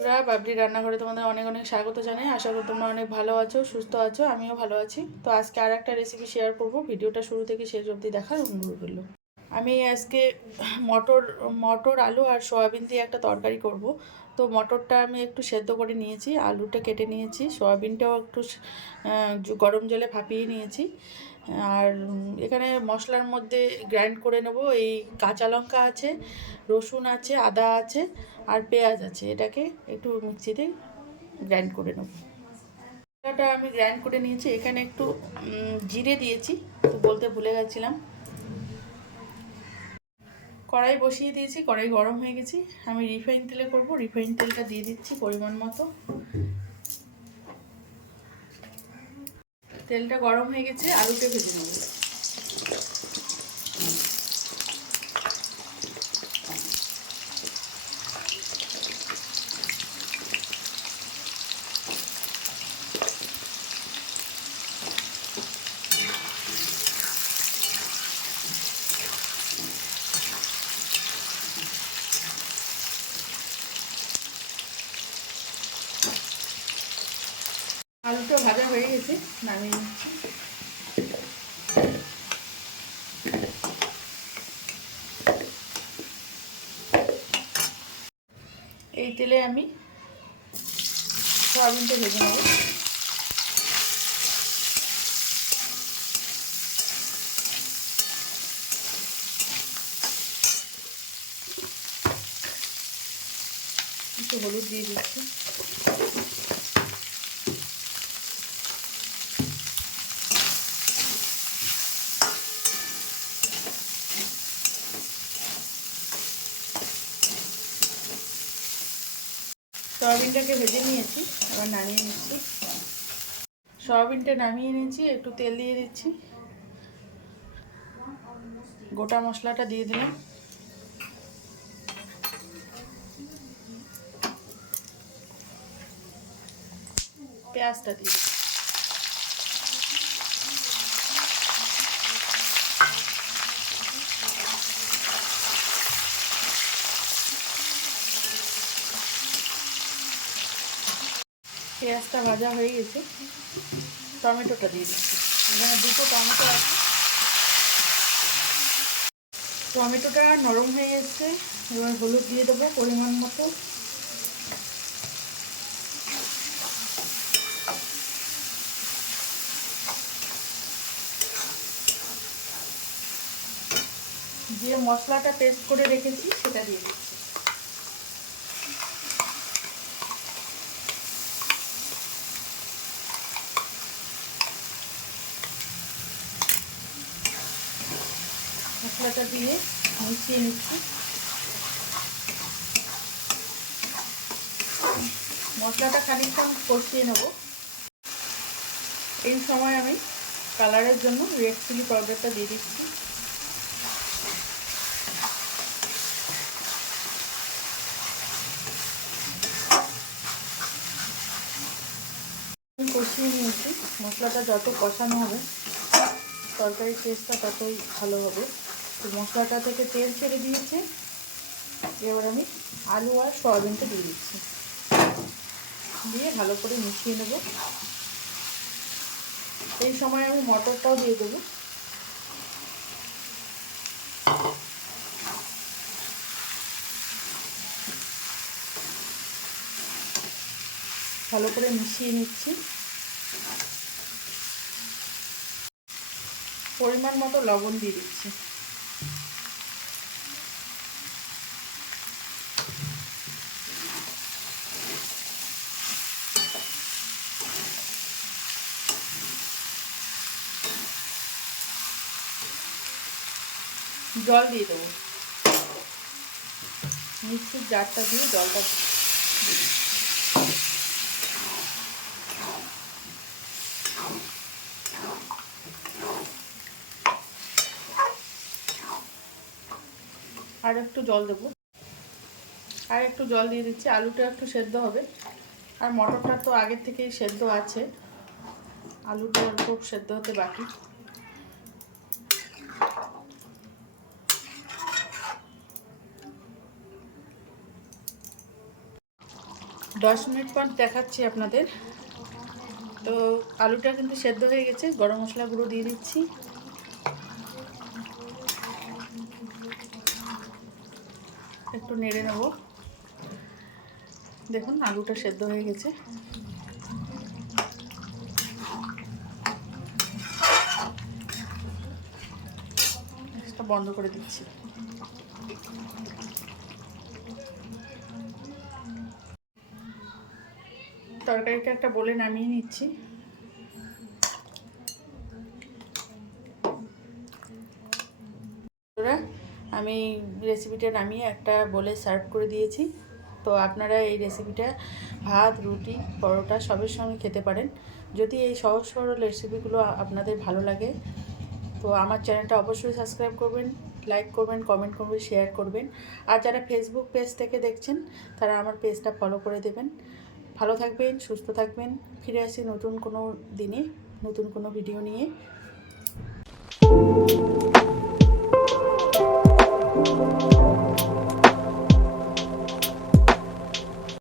বাবলি রান্নাঘরে তোমাদের অনেক অনেক স্বাগত জানাই। আশা করি তোমরা অনেক ভালো আছো, সুস্থ আছো, আমিও ভালো আছি। তো আজকে আর একটা রেসিপি শেয়ার করব, ভিডিওটা শুরু থেকে শেষ অবধি দেখার অনুরোধ রইল। আমি আজকে মটর মটর আলু আর সয়াবিন দিয়ে একটা তরকারি করব। তো মটরটা আমি একটু সেদ্ধ করে নিয়েছি, আলুটা কেটে নিয়েছি, সয়াবিনটাও একটু গরম জলে ভাপিয়ে নিয়েছি। আর এখানে মশলার মধ্যে গ্রাইন্ড করে নেব। এই কাঁচা লঙ্কা আছে, রসুন আছে, আদা আছে আর পেঁয়াজ আছে। এটাকে একটু মিক্সিতে গ্রাইন্ড করে নেব। মশলাটা আমি গ্রাইন্ড করে নিয়েছি। এখানে একটু জিরে দিয়েছি, তো বলতে ভুলে গেছিলাম। কড়াই বসিয়ে দিয়েছি, কড়াই গরম হয়ে গেছি। আমি রিফাইন তেলে করব, রিফাইন তেলটা দিয়ে দিচ্ছি পরিমাণ মতো। তেলটা গরম হয়ে গেছে, আলুটা ভেজে নেব। আলুটা ভাজা হয়ে গেছে, নামিয়ে নিচ্ছি। এই তেলে আমি সয়াবিনটা ভেজে নেব। একটু হলুদ দিয়ে দিচ্ছি। সয়াবিনটাকে ভেজে নিয়েছি, এবার নামিয়ে নিচ্ছি। সয়াবিনটা নামিয়ে নিয়েছি, একটু তেল দিয়ে দিচ্ছি। গোটা মশলাটা দিয়ে দিলাম। পেঁয়াজটা দিয়ে দিচ্ছি। পেঁয়াজটা ভাজা হয়ে গেছে, টমেটোটা দিয়ে দিচ্ছি। এখানে দুটো টমেটো আছে। টমেটোটা নরম হয়ে এসছে, এবার হলুদ দিয়ে দেবো পরিমাণ মতো। দিয়ে মশলাটা পেস্ট করে রেখেছি সেটা দিয়ে দিচ্ছি। মশলাটা দিয়ে মিশিয়ে নিচ্ছি। মশলাটা খানিকক্ষণ কষিয়ে নেব। এই সময় আমি কালারের জন্য রেড চিলি পাউডারটা দিয়ে দিচ্ছি। কষিয়ে নিয়েছি। মশলাটা যত কষানো হবে তরকারির টেস্টটা ততই ভালো হবে। তো মশলাটা থেকে তেল ছেড়ে দিয়েছে, এবার আমি আলু আর সয়াবিনটা দিয়ে দিচ্ছি। দিয়ে ভালো করে মিশিয়ে নেব। এই সময় আমি মটরটাও দিয়ে দেবো। ভালো করে মিশিয়ে নিচ্ছি। পরিমাণ মতো লবণ দিয়ে দিচ্ছি। জল দিয়ে দেবো। মিক্সির জারটা দিয়ে জলটা আর একটু জল দেবো। আর একটু জল দিয়ে দিচ্ছি। আলুটা একটু সেদ্ধ হবে, আর মটরটা তো আগের থেকেই সেদ্ধ আছে। আলুটা অল্প সেদ্ধ হতে বাকি। 10 মিনিট পর দেখাচ্ছি আপনাদের। তো আলুটা কিন্তু সেদ্ধ হয়ে গেছে, গরম মশলা গুঁড়ো দিয়ে দিচ্ছি। একটু নেড়ে নেব। দেখুন আলুটা সেদ্ধ হয়ে গেছে। গ্যাসটা বন্ধ করে দিচ্ছি। তরকারিটা একটা বলে নামিয়ে নিচ্ছি। আমি রেসিপিটা নামিয়ে একটা বলে সার্ভ করে দিয়েছি। তো আপনারা এই রেসিপিটা ভাত, রুটি, পরোটা সবের সঙ্গে খেতে পারেন। যদি এই সহজ সরল রেসিপিগুলো আপনাদের ভালো লাগে তো আমার চ্যানেলটা অবশ্যই সাবস্ক্রাইব করবেন, লাইক করবেন, কমেন্ট করবেন, শেয়ার করবেন। আর যারা ফেসবুক পেজ থেকে দেখছেন তারা আমার পেজটা ফলো করে দেবেন। ভালো থাকবেন, সুস্থ থাকবেন। ফিরে আসি নতুন কোনো দিনে নতুন কোনো ভিডিও নিয়ে।